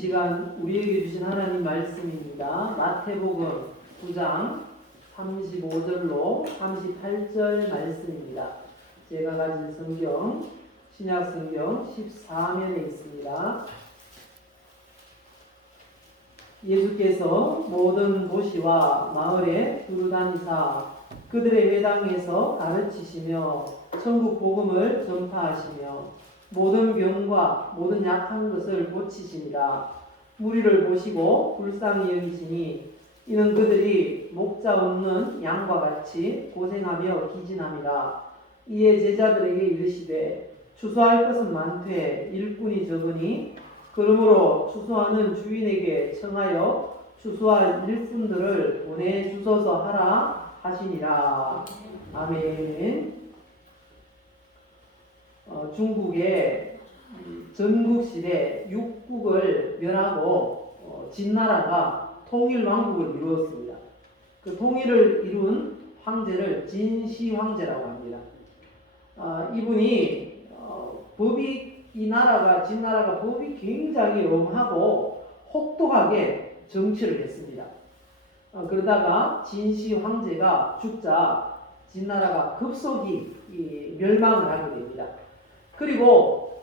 시간 우리에게 주신 하나님 말씀입니다. 마태복음 9장 35절로 38절 말씀입니다. 제가 가진 성경, 신약성경 14면에 있습니다. 예수께서 모든 도시와 마을에 두루다니사 그들의 회당에서 가르치시며 천국 복음을 전파하시며 모든 병과 모든 약한 것을 고치시니라. 무리를 보시고 불쌍히 여기시니 이는 그들이 목자 없는 양과 같이 고생하며 기진함이라. 이에 제자들에게 이르시되 추수할 것은 많되 일꾼이 적으니 그러므로 추수하는 주인에게 청하여 추수할 일꾼들을 보내주소서 하라 하시니라. 아멘. 중국의 전국시대 육국을 멸하고 진나라가 통일왕국을 이루었습니다. 그 통일을 이룬 황제를 진시 황제라고 합니다. 이분이 진나라가 법이 굉장히 엄하고 혹독하게 정치를 했습니다. 그러다가 진시 황제가 죽자 진나라가 급속히 멸망을 하게 됩니다. 그리고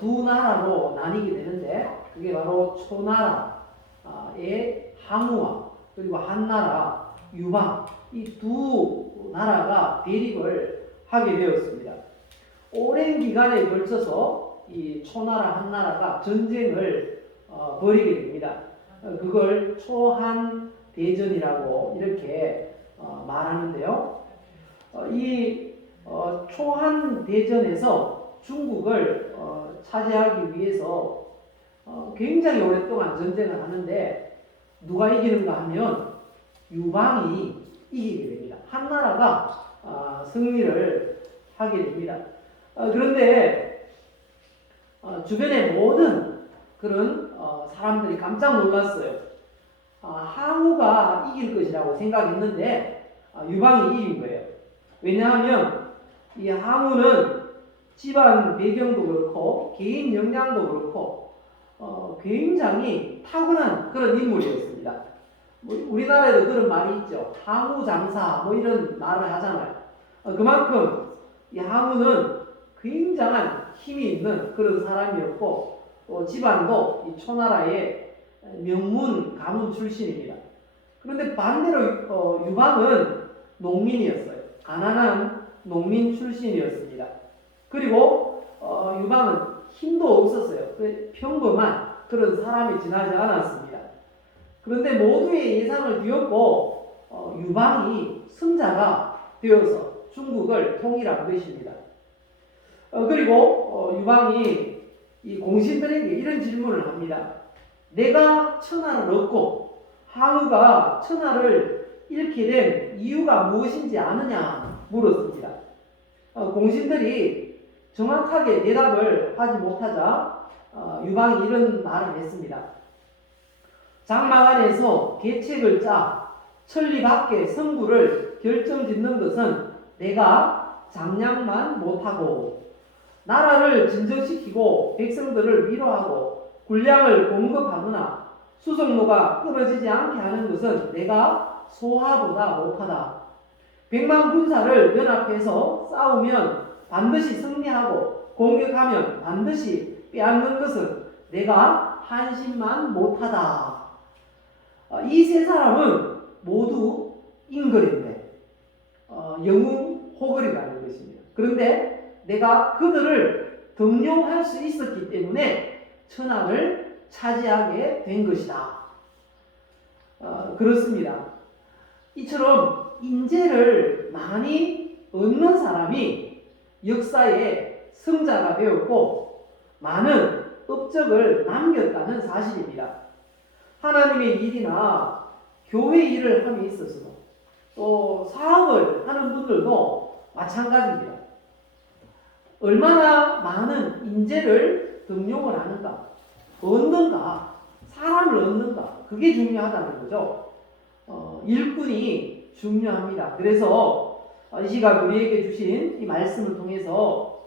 두 나라로 나뉘게 되는데 그게 바로 초나라의 항우와 그리고 한나라 유방, 이 두 나라가 대립을 하게 되었습니다. 오랜 기간에 걸쳐서 이 초나라 한나라가 전쟁을 벌이게 됩니다. 그걸 초한 대전이라고 이렇게 말하는데요. 이 초한 대전에서 중국을 차지하기 위해서 굉장히 오랫동안 전쟁을 하는데 누가 이기는가 하면 유방이 이기게 됩니다. 한나라가 승리를 하게 됩니다. 그런데 주변의 모든 그런 사람들이 깜짝 놀랐어요. 항우가 이길 것이라고 생각했는데 유방이 이긴 거예요. 왜냐하면 이 항우는 집안 배경도 그렇고 개인 역량도 그렇고 굉장히 타고난 그런 인물이었습니다. 우리나라에도 그런 말이 있죠. 항우장사 이런 말을 하잖아요. 그만큼 이 항우는 굉장한 힘이 있는 그런 사람이었고 집안도 이 초나라의 명문 가문 출신입니다. 그런데 반대로 유방은 농민이었어요. 가난한 농민 출신이었습니다. 그리고 유방은 힘도 없었어요. 평범한 그런 사람이 지나지 않았습니다. 그런데 모두의 예상을 뒤엎고 유방이 승자가 되어서 중국을 통일한 것입니다. 그리고 유방이 이 공신들에게 이런 질문을 합니다. 내가 천하를 얻고 항우가 천하를 잃게 된 이유가 무엇인지 아느냐 물었습니다. 공신들이 정확하게 대답을 하지 못하자 유방이 이런 말을 했습니다. 장막 안에서 계책을 짜 천리 밖의 성부를 결정짓는 것은 내가 장량만 못하고 나라를 진정시키고 백성들을 위로하고 군량을 공급하거나 수송로가 끊어지지 않게 하는 것은 내가 소하보다 못하다. 100만 군사를 연합해서 싸우면 반드시 승리하고 공격하면 반드시 빼앗는 것은 내가 한심만 못하다. 이 세 사람은 모두 인거리인데 영웅호걸이라는 것입니다. 그런데 내가 그들을 등용할 수 있었기 때문에 천하를 차지하게 된 것이다. 그렇습니다. 이처럼 인재를 많이 얻는 사람이 역사의 승자가 되었고 많은 업적을 남겼다는 사실입니다. 하나님의 일이나 교회 일을 함에 있어서도 또 사업을 하는 분들도 마찬가지입니다. 얼마나 많은 인재를 등용을 하는가, 얻는가, 사람을 얻는가, 그게 중요하다는 거죠. 일꾼이 중요합니다. 그래서 이 시간 우리에게 주신 이 말씀을 통해서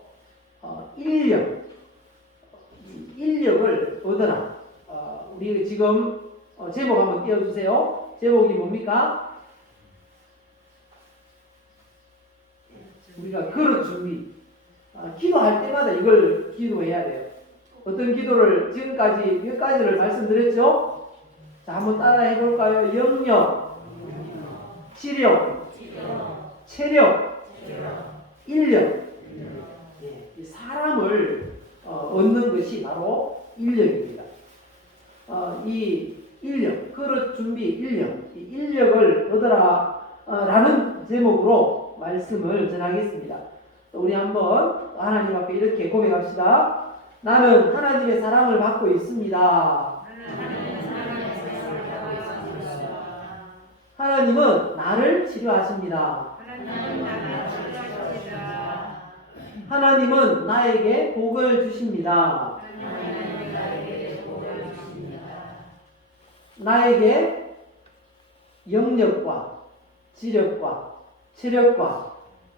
인력을 얻어라. 우리 지금 제목 한번 띄워주세요. 제목이 뭡니까? 우리가 그릇 준비. 기도할 때마다 이걸 기도해야 돼요. 어떤 기도를 지금까지 몇 가지를 말씀드렸죠? 자, 한번 따라 해볼까요? 영역, 지력, 체력, 인력. 이 사람을 얻는 것이 바로 인력입니다. 이 인력, 그릇 준비 인력, 이 인력을 얻으라 라는 제목으로 말씀을 전하겠습니다. 우리 한번 하나님 앞에 이렇게 고백합시다. 나는 하나님의 사랑을 받고 있습니다. 하나님은 나를 치료하십니다. 하나님은 나에게 복을 주십니다. 나에게 영력과 지력과 체력과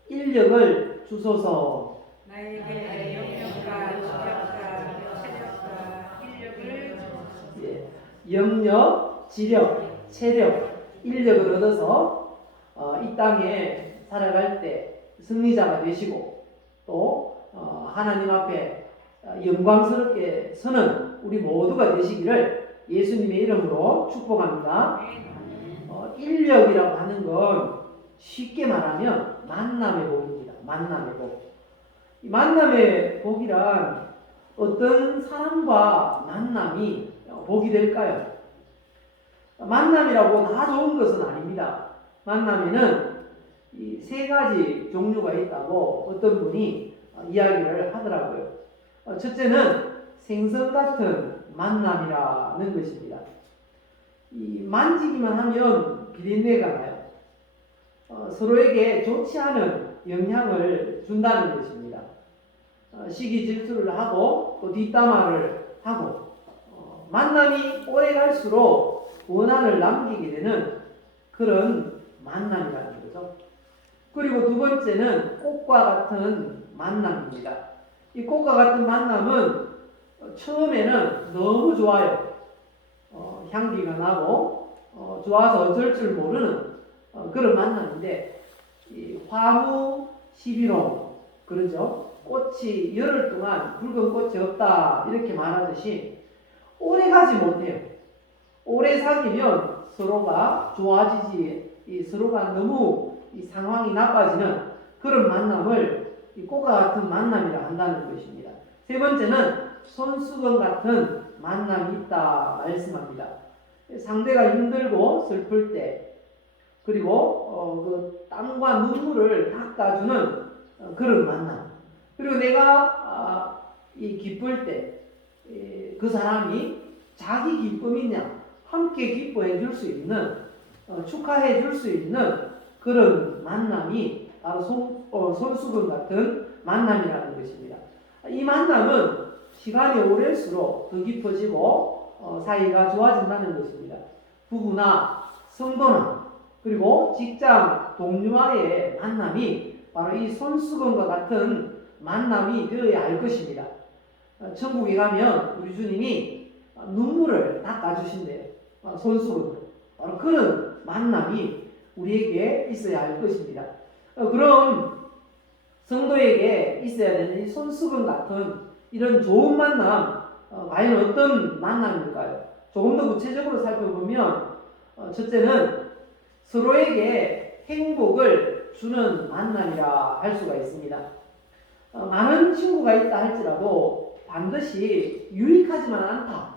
인력을 주소서. 나에게 영역과 지력과 체력과 인력을 주소서. 예, 영력, 지력, 체력, 인력을 얻어서 이 땅에 살아갈 때 승리자가 되시고 또 하나님 앞에 영광스럽게 서는 우리 모두가 되시기를 예수님의 이름으로 축복합니다. 인력이라고 하는 건 쉽게 말하면 만남의 복입니다. 만남의 복. 이 만남의 복이란 어떤 사람과 만남이 복이 될까요? 만남이라고 다 좋은 것은 아닙니다. 만남에는 이 세 가지 종류가 있다고 어떤 분이 이야기를 하더라고요. 첫째는 생선 같은 만남이라는 것입니다. 이 만지기만 하면 비린내가 나요. 서로에게 좋지 않은 영향을 준다는 것입니다. 시기 질투를 하고 또 뒷담화를 하고 만남이 오래 갈수록 원한을 남기게 되는 그런 만남이라는 거죠. 그리고 두 번째는 꽃과 같은 만남입니다. 이 꽃과 같은 만남은 처음에는 너무 좋아요. 향기가 나고 좋아서 어쩔 줄 모르는 그런 만남인데 이 화무 11호 그러죠. 꽃이 열흘 동안 붉은 꽃이 없다 이렇게 말하듯이 오래 가지 못해요. 오래 사귀면 서로가 좋아지지 서로가 너무 이 상황이 나빠지는 그런 만남을 이 꽃과 같은 만남이라 한다는 것입니다. 세 번째는 손수건 같은 만남이 있다 말씀합니다. 상대가 힘들고 슬플 때 그리고 그 땀과 눈물을 닦아주는 그런 만남. 그리고 내가 이 기쁠 때 그 사람이 자기 기쁨이냐 함께 기뻐해 줄 수 있는 축하해 줄 수 있는 그런 만남이 바로 손수건 같은 만남이라는 것입니다. 이 만남은 시간이 오를수록 더 깊어지고 사이가 좋아진다는 것입니다. 부부나 성도나 그리고 직장 동료와의 만남이 바로 이 손수건과 같은 만남이 되어야 할 것입니다. 천국에 가면 우리 주님이 눈물을 닦아주신대요. 손수건을. 바로 그런 만남이 우리에게 있어야 할 것입니다. 그럼 성도에게 있어야 되는 이 손수건 같은 이런 좋은 만남, 과연 어떤 만남일까요? 조금 더 구체적으로 살펴보면 첫째는 서로에게 행복을 주는 만남이라 할 수가 있습니다. 많은 친구가 있다 할지라도 반드시 유익하지만 않다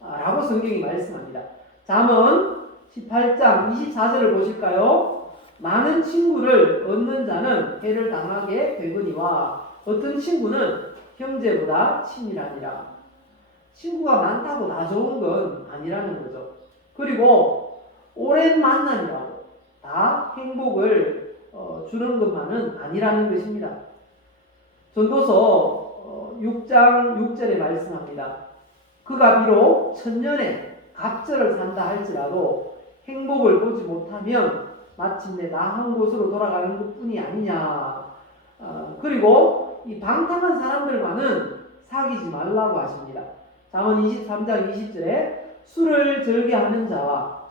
라고 성경이 말씀합니다. 잠언 18장 24절을 보실까요? 많은 친구를 얻는 자는 해를 당하게 되거니와 어떤 친구는 형제보다 친밀하니라. 친구가 많다고 다 좋은 건 아니라는 거죠. 그리고 오랜 만남이라고 다 행복을 주는 것만은 아니라는 것입니다. 전도서 6장 6절에 말씀합니다. 그가 비록 천년에 갑절을 산다 할지라도 행복을 보지 못하면 마침내 나 한 곳으로 돌아가는 것뿐이 아니냐. 그리고 이 방탕한 사람들과는 사귀지 말라고 하십니다. 잠언 23장 20절에 술을 즐겨하는 자와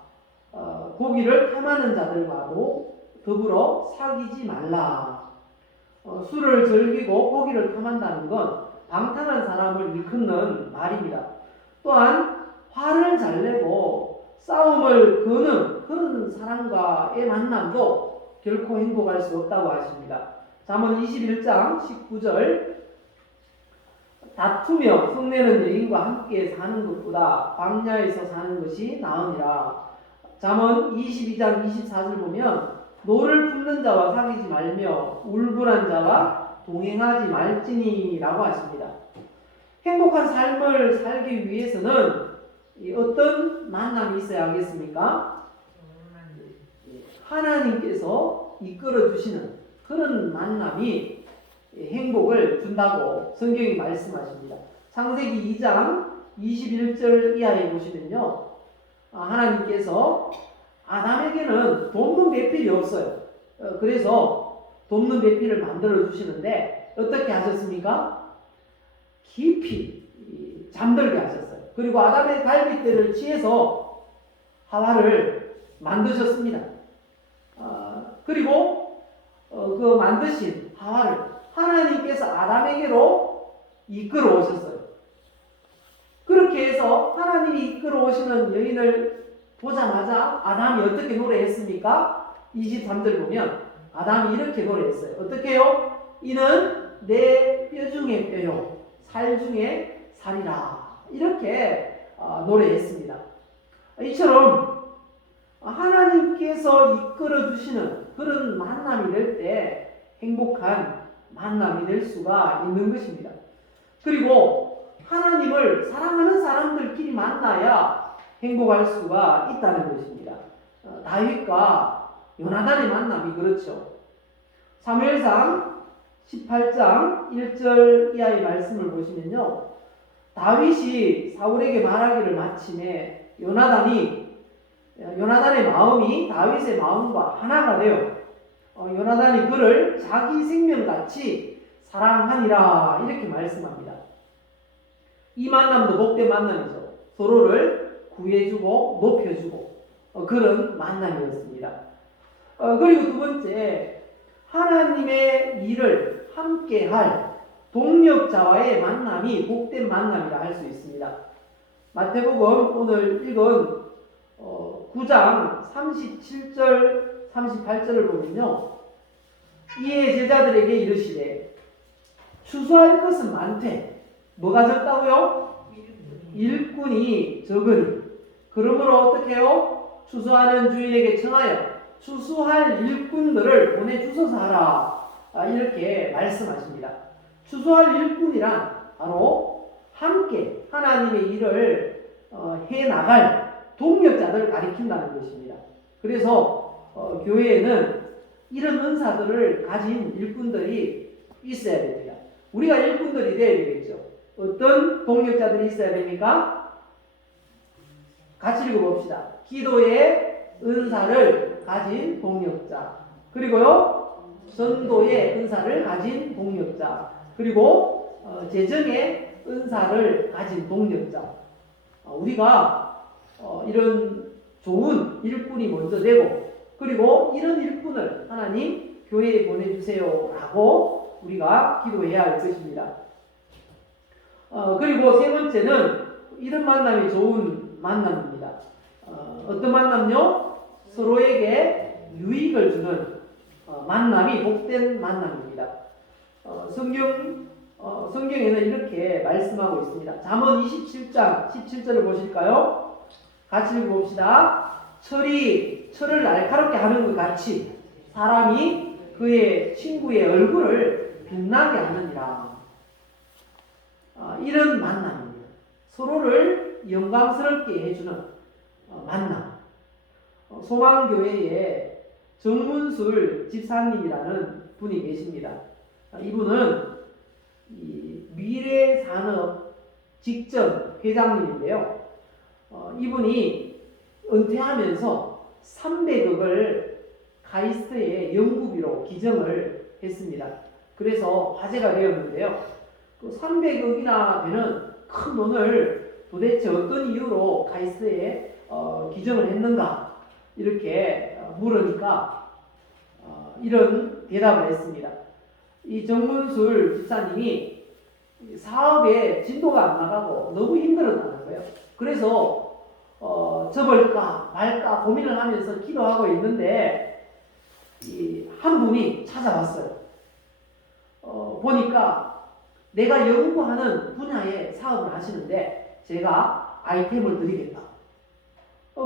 고기를 탐하는 자들과도 더불어 사귀지 말라. 술을 즐기고 고기를 탐한다는 건 방탕한 사람을 일컫는 말입니다. 또한 화를 잘 내고 싸움을 거는 그런 사람과의 만남도 결코 행복할 수 없다고 하십니다. 잠언 21장 19절 다투며 성내는 여인과 함께 사는 것보다 광야에서 사는 것이 나으니라. 잠언 22장 24절 보면 노를 품는 자와 사귀지 말며 울분한 자와 동행하지 말지니라고 하십니다. 행복한 삶을 살기 위해서는 어떤 만남이 있어야 하겠습니까? 하나님께서 이끌어 주시는 그런 만남이 행복을 준다고 성경이 말씀하십니다. 창세기 2장 21절 이하에 보시면요, 하나님께서 아담에게는 돕는 배필이 없어요. 그래서 돕는 배필을 만들어 주시는데 어떻게 하셨습니까? 깊이 잠들게 하셨어요. 그리고 아담의 갈빗대를 취해서 하와를 만드셨습니다. 그리고 그 만드신 하와를 하나님께서 아담에게로 이끌어 오셨어요. 그렇게 해서 하나님이 이끌어 오시는 여인을 보자마자 아담이 어떻게 노래했습니까? 23절 보면 아담이 이렇게 노래했어요. 어떻게 해요? 이는 내 뼈 중에 뼈요 살 중에 살이라. 이렇게 노래했습니다. 이처럼 하나님께서 이끌어 주시는 그런 만남이 될 때 행복한 만남이 될 수가 있는 것입니다. 그리고 하나님을 사랑하는 사람들끼리 만나야 행복할 수가 있다는 것입니다. 다윗과 요나단의 만남이 그렇죠. 사무엘상 18장 1절 이하의 말씀을 보시면요, 다윗이 사울에게 말하기를 마침에 요나단의 마음이 다윗의 마음과 하나가 되어 요나단이 그를 자기 생명같이 사랑하니라 이렇게 말씀합니다. 이 만남도 복된 만남이죠. 서로를 구해주고 높여주고 그런 만남이었습니다. 그리고 두 번째, 하나님의 일을 함께할 동력자와의 만남이 복된 만남이라 할 수 있습니다. 마태복음 오늘 읽은 9장 37절 38절을 보면요, 이에 제자들에게 이르시되 추수할 것은 많되 뭐가 적다고요? 일꾼이 적으니 그러므로 어떻게 해요? 추수하는 주인에게 청하여 추수할 일꾼들을 보내주소서 하라. 이렇게 말씀하십니다. 추수할 일꾼이란 바로 함께 하나님의 일을 해나갈 동력자들을 가리킨다는 것입니다. 그래서 교회에는 이런 은사들을 가진 일꾼들이 있어야 됩니다. 우리가 일꾼들이 되어야 되겠죠. 어떤 동력자들이 있어야 됩니까? 같이 읽어봅시다. 기도의 은사를 가진 동력자, 그리고요 전도의 은사를 가진 동력자, 그리고 재정의 은사를 가진 동력자. 우리가 이런 좋은 일꾼이 먼저 되고, 그리고 이런 일꾼을 하나님 교회에 보내주세요 라고 우리가 기도해야 할 것입니다. 그리고 세 번째는 이런 만남이 좋은 만남입니다. 어떤 만남요? 서로에게 유익을 주는 만남이 복된 만남입니다. 성경에는 이렇게 말씀하고 있습니다. 잠언 27장 17절을 보실까요? 같이 읽어봅시다. 철을 날카롭게 하는 것 같이 사람이 그의 친구의 얼굴을 빛나게 하느니라. 이런 만남입니다. 서로를 영광스럽게 해주는 만남. 소망교회에 정문술 집사님이라는 분이 계십니다. 이분은 미래산업 직전 회장님인데요. 이분이 은퇴하면서 300억을 카이스트의 연구비로 기증을 했습니다. 그래서 화제가 되었는데요. 그 300억이나 되는 큰 돈을 도대체 어떤 이유로 카이스트에 기증을 했는가 이렇게 물으니까 이런 대답을 했습니다. 이 정문술 집사님이 사업에 진도가 안 나가고 너무 힘들었다는 거예요. 그래서 접을까 말까 고민을 하면서 기도하고 있는데 한 분이 찾아왔어요. 보니까 내가 연구하는 분야의 사업을 하시는데 제가 아이템을 드리겠다.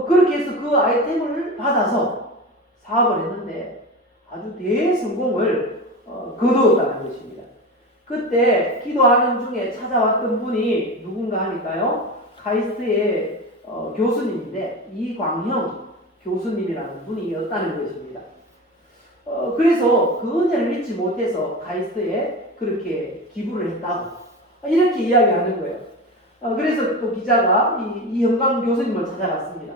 그렇게 해서 그 아이템을 받아서 사업을 했는데 아주 대성공을 거두었다는 것입니다. 그때 기도하는 중에 찾아왔던 분이 누군가 하니까요. 카이스트의 교수님인데 이광형 교수님이라는 분이었다는 것입니다. 그래서 그 은혜를 믿지 못해서 카이스트에 그렇게 기부를 했다고 이렇게 이야기하는 거예요. 그래서 또 기자가 이영광 교수님을 찾아갔습니다.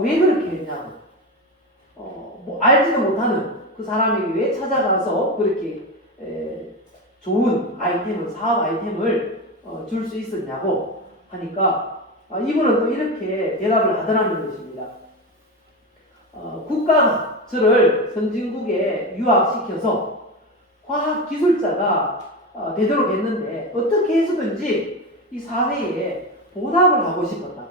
왜 그렇게 했냐고. 뭐 알지도 못하는 그 사람에게 왜 찾아가서 그렇게 좋은 아이템을, 사업 아이템을 줄 수 있었냐고 하니까 이분은 또 이렇게 대답을 하더라는 것입니다. 국가가 저를 선진국에 유학시켜서 과학기술자가 되도록 했는데 어떻게 해서든지 이 사회에 보답을 하고 싶었다.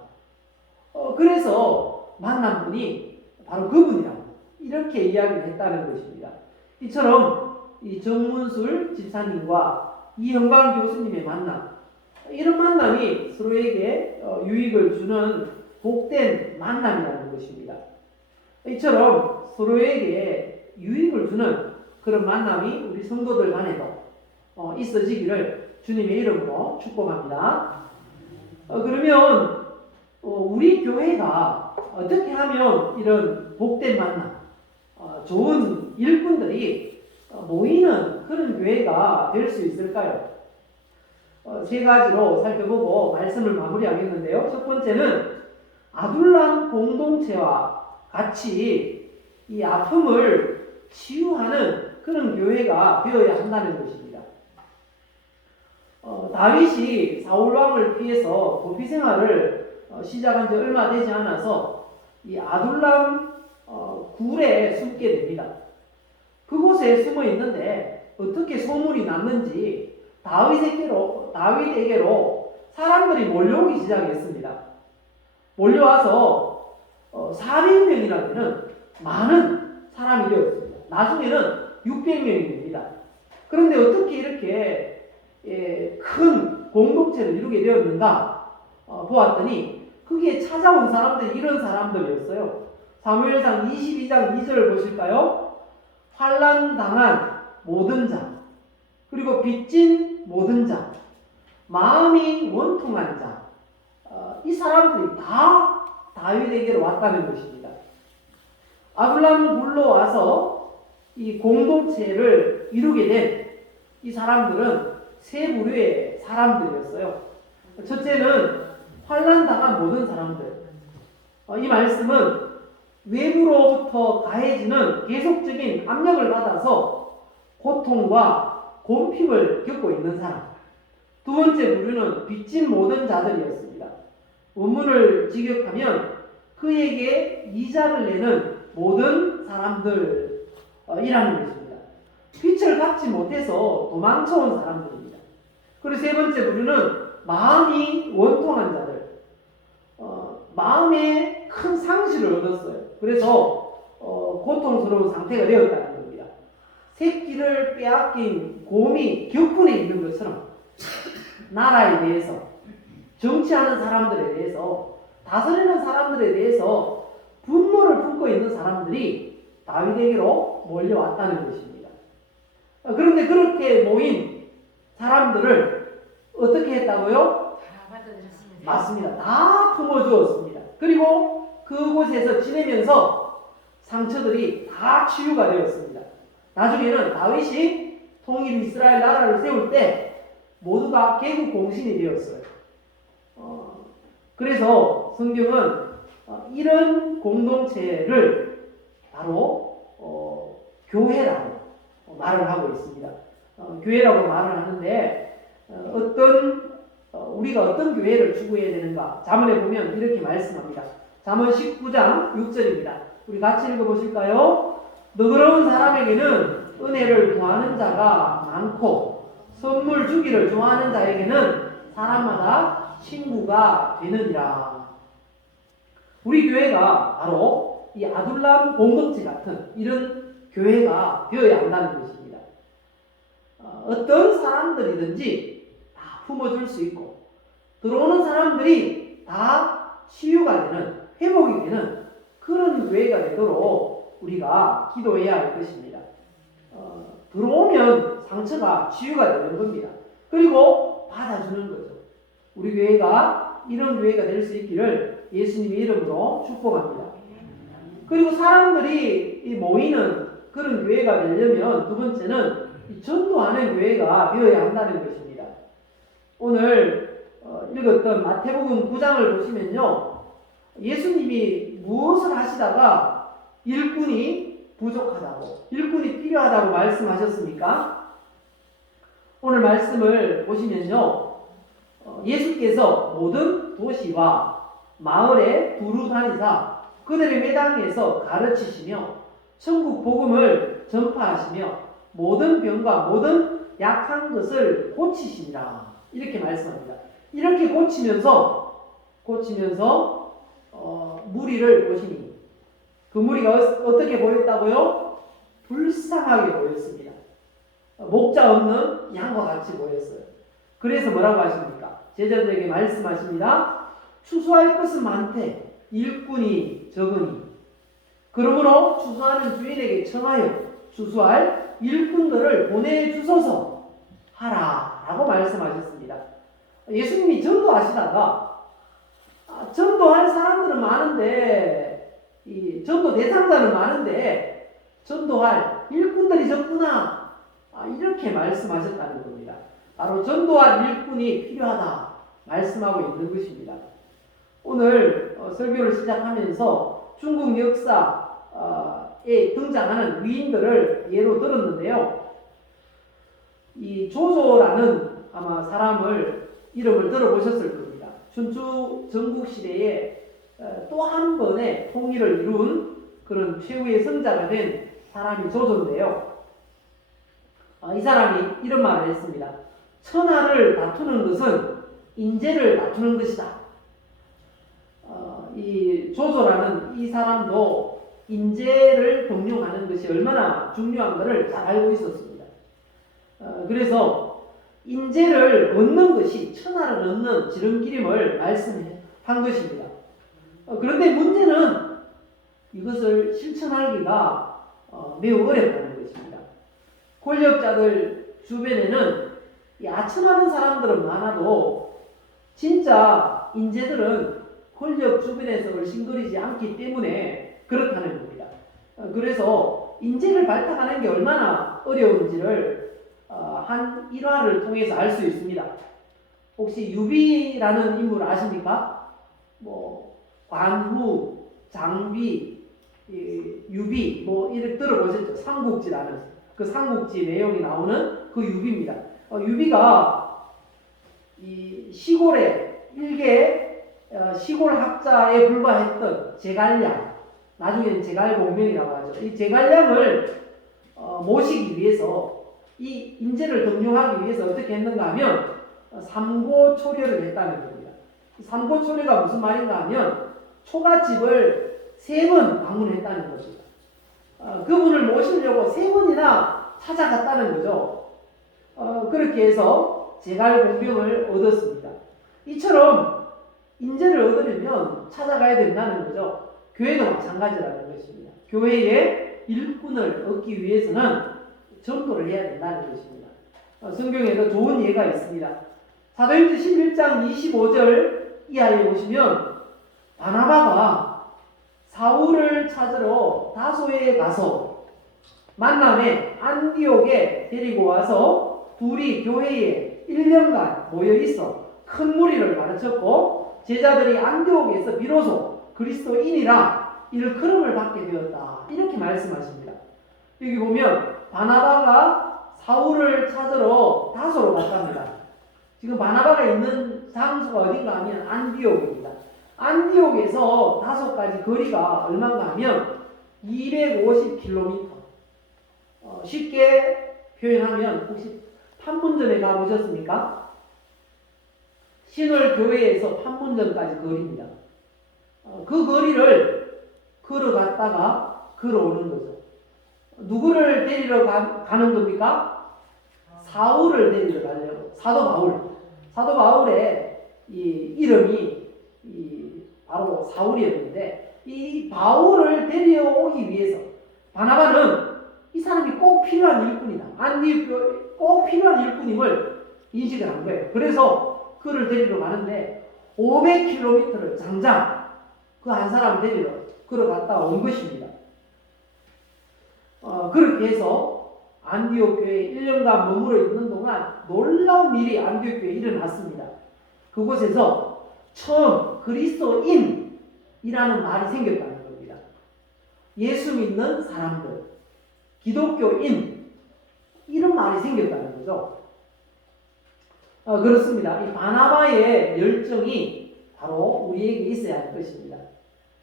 그래서 만난 분이 바로 그분이라고 이렇게 이야기를 했다는 것입니다. 이처럼 이 정문술 집사님과 이영광 교수님의 만남, 이런 만남이 서로에게 유익을 주는 복된 만남이라는 것입니다. 이처럼 서로에게 유익을 주는 그런 만남이 우리 성도들 간에도 있어지기를 주님의 이름으로 축복합니다. 그러면 우리 교회가 어떻게 하면 이런 복된 만남, 좋은 일꾼들이 모이는 그런 교회가 될 수 있을까요? 세 가지로 살펴보고 말씀을 마무리하겠는데요. 첫 번째는 아둘람 공동체와 같이 이 아픔을 치유하는 그런 교회가 되어야 한다는 것입니다. 다윗이 사울왕을 피해서 도피 생활을 시작한 지 얼마 되지 않아서 이 아둘람 굴에 숨게 됩니다. 그곳에 숨어 있는데 어떻게 소문이 났는지 다윗에게로 사람들이 몰려오기 시작했습니다. 몰려와서 400명이나 되는 많은 사람이 되었습니다. 나중에는 600명이 됩니다. 그런데 어떻게 이렇게 큰 공동체를 이루게 되었는가 보았더니 거기에 찾아온 사람들이 이런 사람들이었어요. 사무엘상 22장 2절을 보실까요? 환난 당한 모든 자, 그리고 빚진 모든 자, 마음이 원통한 자, 이 사람들이 다 다윗에게로 왔다는 것입니다. 아둘람 굴로 와서 이 공동체를 이루게 된 이 사람들은 세 부류의 사람들이었어요. 첫째는 환난 당한 모든 사람들. 이 말씀은 외부로부터 가해지는 계속적인 압력을 받아서 고통과 곤핍을 겪고 있는 사람. 두 번째 부류는 빚진 모든 자들이었습니다. 원문을 직역하면 그에게 이자를 내는 모든 사람들이라는 것입니다. 빚을 갚지 못해서 도망쳐온 사람들입니다. 그리고 세 번째 부류는 마음이 원통한 자들. 마음에 큰 상실을 얻었어요. 그래서 고통스러운 상태가 되었다는 겁니다. 새끼를 빼앗긴 곰이 격분에 있는 것처럼 나라에 대해서, 정치하는 사람들에 대해서, 다스리는 사람들에 대해서 분노를 품고 있는 사람들이 다윗에게로 몰려왔다는 것입니다. 그런데 그렇게 모인 사람들을 어떻게 했다고요? 다 받아들였습니다. 맞습니다. 다 품어주었습니다. 그리고 그곳에서 지내면서 상처들이 다 치유가 되었습니다. 나중에는 다윗이 통일 이스라엘 나라를 세울 때 모두가 개국 공신이 되었어요. 그래서 성경은 이런 공동체를 바로 교회라고 말을 하고 있습니다. 교회라고 말을 하는데 어떤 우리가 어떤 교회를 추구해야 되는가? 잠언에 보면 이렇게 말씀합니다. 잠언 19장 6절입니다. 우리 같이 읽어보실까요? 너그러운 사람에게는 은혜를 구하는 자가 많고 선물 주기를 좋아하는 자에게는 사람마다 친구가 되느니라. 우리 교회가 바로 이 아둘람 공동체 같은 이런 교회가 되어야 한다는 것입니다. 어떤 사람들이든지 다 품어줄 수 있고 들어오는 사람들이 다 치유가 되는, 회복이 되는 그런 교회가 되도록 우리가 기도해야 할 것입니다. 들어오면 상처가 치유가 되는 겁니다. 그리고 받아주는 거죠. 우리 교회가 이런 교회가 될 수 있기를 예수님의 이름으로 축복합니다. 그리고 사람들이 모이는 그런 교회가 되려면 두 번째는 전도하는 교회가 되어야 한다는 것입니다. 오늘 읽었던 마태복음 9장을 보시면요, 예수님이 무엇을 하시다가 일꾼이 부족하다고, 일꾼이 필요하다고 말씀하셨습니까? 오늘 말씀을 보시면요, 예수께서 모든 도시와 마을에 두루 다니사 그들의 회당에서 가르치시며 천국 복음을 전파하시며 모든 병과 모든 약한 것을 고치시니라. 이렇게 말씀합니다. 이렇게 고치면서 무리를 보시니 그 무리가 어떻게 보였다고요? 불쌍하게 보였습니다. 목자 없는 양과 같이 보였어요. 그래서 뭐라고 하십니까? 제자들에게 말씀하십니다. 추수할 것은 많되 일꾼이 적으니 그러므로 추수하는 주인에게 청하여 추수할 일꾼들을 보내주소서 하라 라고 말씀하셨습니다. 예수님이 전도하시다가 전도할 사람들은 많은데 이 전도 대상자는 많은데 전도할 일꾼들이 적구나 이렇게 말씀하셨다는 겁니다. 바로 전도할 일꾼이 필요하다 말씀하고 있는 것입니다. 오늘 설교를 시작하면서 중국 역사에 등장하는 위인들을 예로 들었는데요. 이 조조라는 아마 사람을 이름을 들어보셨을 겁니다. 춘추 전국시대에 또 한 번의 통일을 이룬 그런 최후의 성자가 된 사람이 조조인데요. 이 사람이 이런 말을 했습니다. 천하를 다투는 것은 인재를 다투는 것이다. 이 조조라는 이 사람도 인재를 동용하는 것이 얼마나 중요한 것을 잘 알고 있었습니다. 그래서 인재를 얻는 것이 천하를 얻는 지름길임을 말씀한 것입니다. 그런데 문제는 이것을 실천하기가 매우 어렵다는 것입니다. 권력자들 주변에는 야천하는 사람들은 많아도 진짜 인재들은 권력 주변에서 얼씬거리지 않기 때문에 그렇다는 겁니다. 그래서 인재를 발탁하는 게 얼마나 어려운지를 한 일화를 통해서 알 수 있습니다. 혹시 유비라는 인물 아십니까? 관후, 장비, 유비 이렇게 들어보셨죠? 삼국지라는 그 삼국지 내용이 나오는 그 유비입니다. 유비가 이 시골에 일개 시골 학자에 불과했던 제갈량, 나중에는 제갈공명이라고 하죠. 이 제갈량을 모시기 위해서 이 인재를 등용하기 위해서 어떻게 했는가 하면 삼고초려를 했다는 겁니다. 삼고초려가 무슨 말인가 하면 초가집을 3번 방문했다는 것입니다. 그분을 모시려고 3번이나 찾아갔다는 거죠. 그렇게 해서 제갈공명을 얻었습니다. 이처럼 인재를 얻으려면 찾아가야 된다는 거죠. 교회도 마찬가지라는 것입니다. 교회에 일꾼을 얻기 위해서는 전도를 해야 된다는 것입니다. 성경에도 좋은 예가 있습니다. 사도행전 11장 25절 이하에 보시면 바나바가 사울을 찾으러 다소에 가서 만남에 안디옥에 데리고 와서 둘이 교회에 1년간 모여 있어 큰 무리를 가르쳤고 제자들이 안디옥에서 비로소 그리스도인이라 일컬음을 받게 되었다. 이렇게 말씀하십니다. 여기 보면 바나바가 사울을 찾으러 다소로 갔답니다. 지금 바나바가 있는 장소가 어딘가 하면 안디옥입니다. 안디옥에서 다소까지 거리가 얼마인가 하면 250km. 쉽게 표현하면 혹시 판문점에 가보셨습니까? 신월교회에서 판문점까지 거리입니다. 그 거리를 걸어갔다가 걸어오는 거죠. 누구를 데리러 가는 겁니까? 사울을 데리러 가려고. 사도 바울. 사도 바울의 이 이름이 바로 사울이었는데, 이 바울을 데려오기 위해서 바나바는 이 사람이 꼭 필요한 일꾼이다. 안디옥교에 꼭 필요한 일꾼임을 인식을 한 거예요. 그래서 그를 데리러 가는데 500km를 장장 그 한 사람 데리러 걸어갔다 온 것입니다. 그렇게 해서 안디옥 교회에 1년간 머물러 있는 동안 놀라운 일이 안디옥 교회에 일어났습니다. 그곳에서 처음 그리스도인이라는 말이 생겼다는 겁니다. 예수 믿는 사람들, 기독교인, 이런 말이 생겼다는 거죠. 그렇습니다. 이 바나바의 열정이 바로 우리에게 있어야 할 것입니다.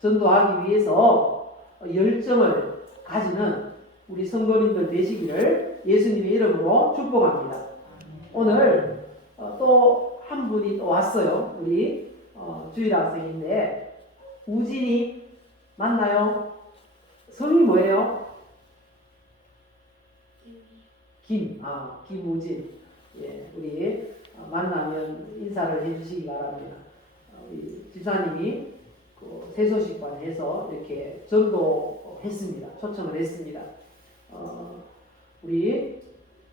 전도하기 위해서 열정을 가지는 우리 성도님들 되시기를 예수님의 이름으로 축복합니다. 오늘 또 한 분이 또 왔어요. 우리 주일 학생인데 우진이 맞나요? 성이 뭐예요? 김우진. 예, 우리 만나면 인사를 해주시기 바랍니다. 우리 집사님이 그 세소식관에서 이렇게 전도했습니다. 초청을 했습니다. 우리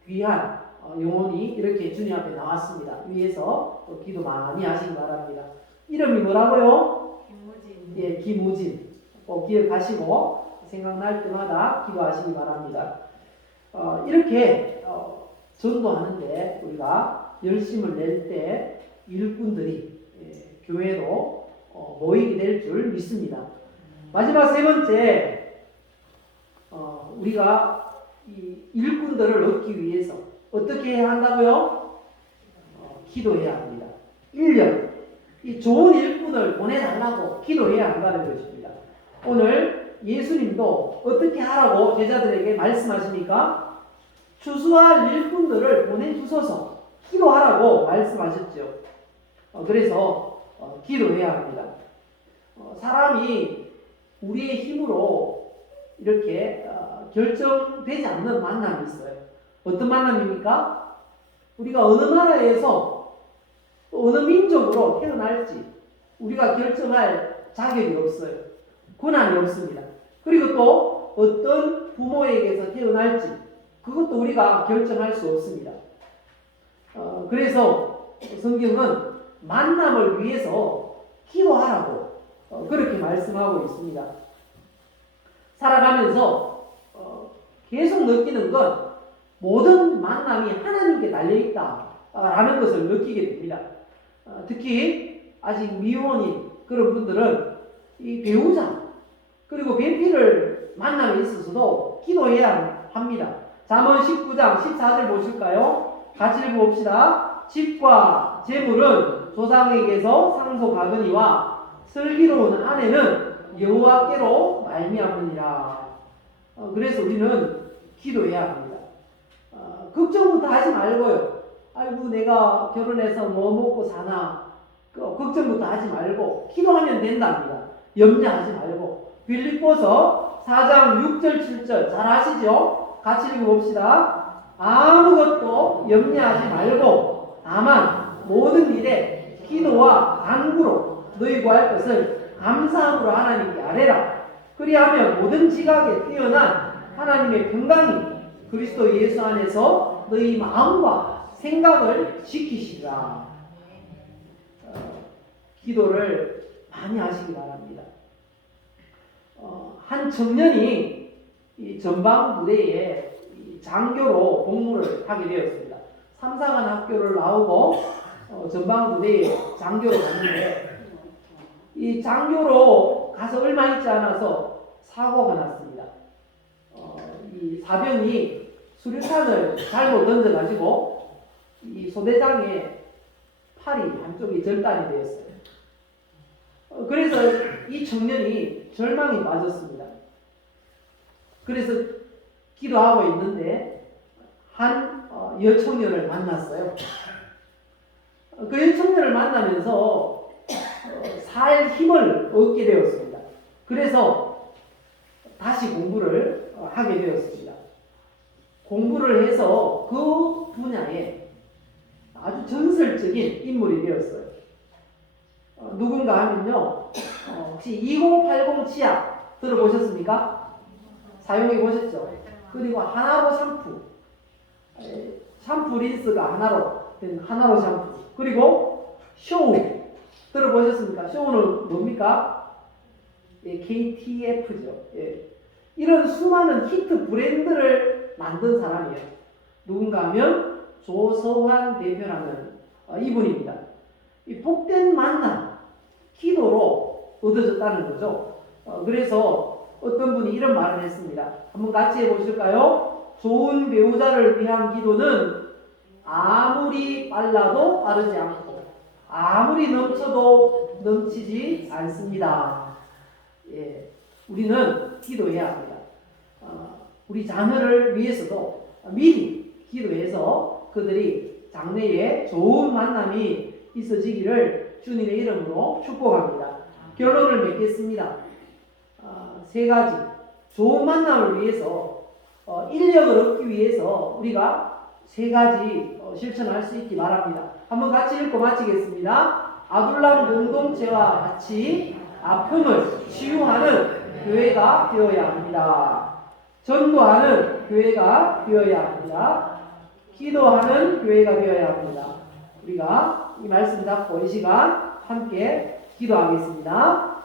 귀한 영혼이 이렇게 주님 앞에 나왔습니다. 위에서 또 기도 많이 하시기 바랍니다. 이름이 뭐라고요? 김무진. 예, 김우진. 꼭 기억하시고 생각날 때마다 기도하시기 바랍니다. 이렇게 전도하는데 우리가 열심을 낼 때 일꾼들이 교회로 모이게 될 줄 믿습니다. 마지막 세 번째, 우리가 이 일꾼들을 얻기 위해서 어떻게 해야 한다고요? 기도해야 합니다. 1년 이 좋은 일꾼을 보내달라고 기도해야 한다는 것입니다. 오늘 예수님도 어떻게 하라고 제자들에게 말씀하십니까? 추수할 일꾼들을 보내주소서 기도하라고 말씀하셨죠. 그래서 기도해야 합니다. 사람이 우리의 힘으로 이렇게 결정되지 않는 만남이 있어요. 어떤 만남입니까? 우리가 어느 나라에서 어느 민족으로 태어날지 우리가 결정할 자격이 없어요. 권한이 없습니다. 그리고 또 어떤 부모에게서 태어날지 그것도 우리가 결정할 수 없습니다. 그래서 성경은 만남을 위해서 기도하라고 그렇게 말씀하고 있습니다. 살아가면서 계속 느끼는 건 모든 만남이 하나님께 달려있다라는 것을 느끼게 됩니다. 특히 아직 미혼인 그런 분들은 이 배우자 그리고 배필을 만남에 있어서도 기도해야 합니다. 잠언 19장 14절 보실까요? 같이 읽어봅시다. 집과 재물은 조상에게서 상속하거니와 슬기로운 아내는 여호와께로 말미암으니라. 그래서 우리는 기도해야 합니다. 걱정부터 하지 말고요. 아이고 내가 결혼해서 뭐 먹고 사나 걱정부터 하지 말고 기도하면 된답니다. 염려하지 말고. 빌립보서 4장 6절 7절 잘 아시죠? 같이 읽어봅시다. 아무것도 염려하지 말고 다만 모든 일에 기도와 간구로 너희 구할 것을 감사함으로 하나님께 아뢰라. 그리하면 모든 지각에 뛰어난 하나님의 평강이 그리스도 예수 안에서 너희 마음과 생각을 지키시리라. 기도를 많이 하시기 바랍니다. 한 청년이 이 전방 부대에 장교로 복무를 하게 되었습니다. 3사관 학교를 나오고 전방 부대에 장교로 갔는데 이 장교로 가서 얼마 있지 않아서 사고가 났습니다. 이 사병이 수류탄을 잘못 던져가지고 이 소대장의 팔이 한쪽이 절단이 되었어요. 그래서 이 청년이 절망이 빠졌습니다. 그래서 기도하고 있는데 한 여청년을 만났어요. 그 여청년을 만나면서 살 힘을 얻게 되었습니다. 그래서 다시 공부를 하게 되었습니다. 공부를 해서 그 분야에 아주 전설적인 인물이 되었어요. 누군가 하면요, 혹시 2080 치약 들어보셨습니까? 사용해 보셨죠? 그리고 하나로 샴푸 린스가 하나로 된 하나로 샴푸, 그리고 쇼우 들어보셨습니까? 쇼우는 뭡니까? 예, KTF죠. 예. 이런 수많은 히트 브랜드를 만든 사람이에요. 누군가 하면 조서환 대표라는 이분입니다. 이 복된 만남, 기도로 얻어졌다는 거죠. 그래서 어떤 분이 이런 말을 했습니다. 한번 같이 해보실까요? 좋은 배우자를 위한 기도는 아무리 빨라도 빠르지 않고 아무리 넘쳐도 넘치지 않습니다. 예, 우리는 기도해야 합니다. 우리 자녀를 위해서도 미리 기도해서 그들이 장래에 좋은 만남이 있어지기를 주님의 이름으로 축복합니다. 결론을 맺겠습니다. 세 가지 좋은 만남을 위해서 인력을 얻기 위해서 우리가 세 가지 실천할 수 있기 바랍니다. 한번 같이 읽고 마치겠습니다. 아둘람 공동체와 같이 아픔을 치유하는 교회가 되어야 합니다. 전도하는 교회가 되어야 합니다. 기도하는 교회가 되어야 합니다. 우리가 이 말씀 잡고 이 시간 함께 기도하겠습니다.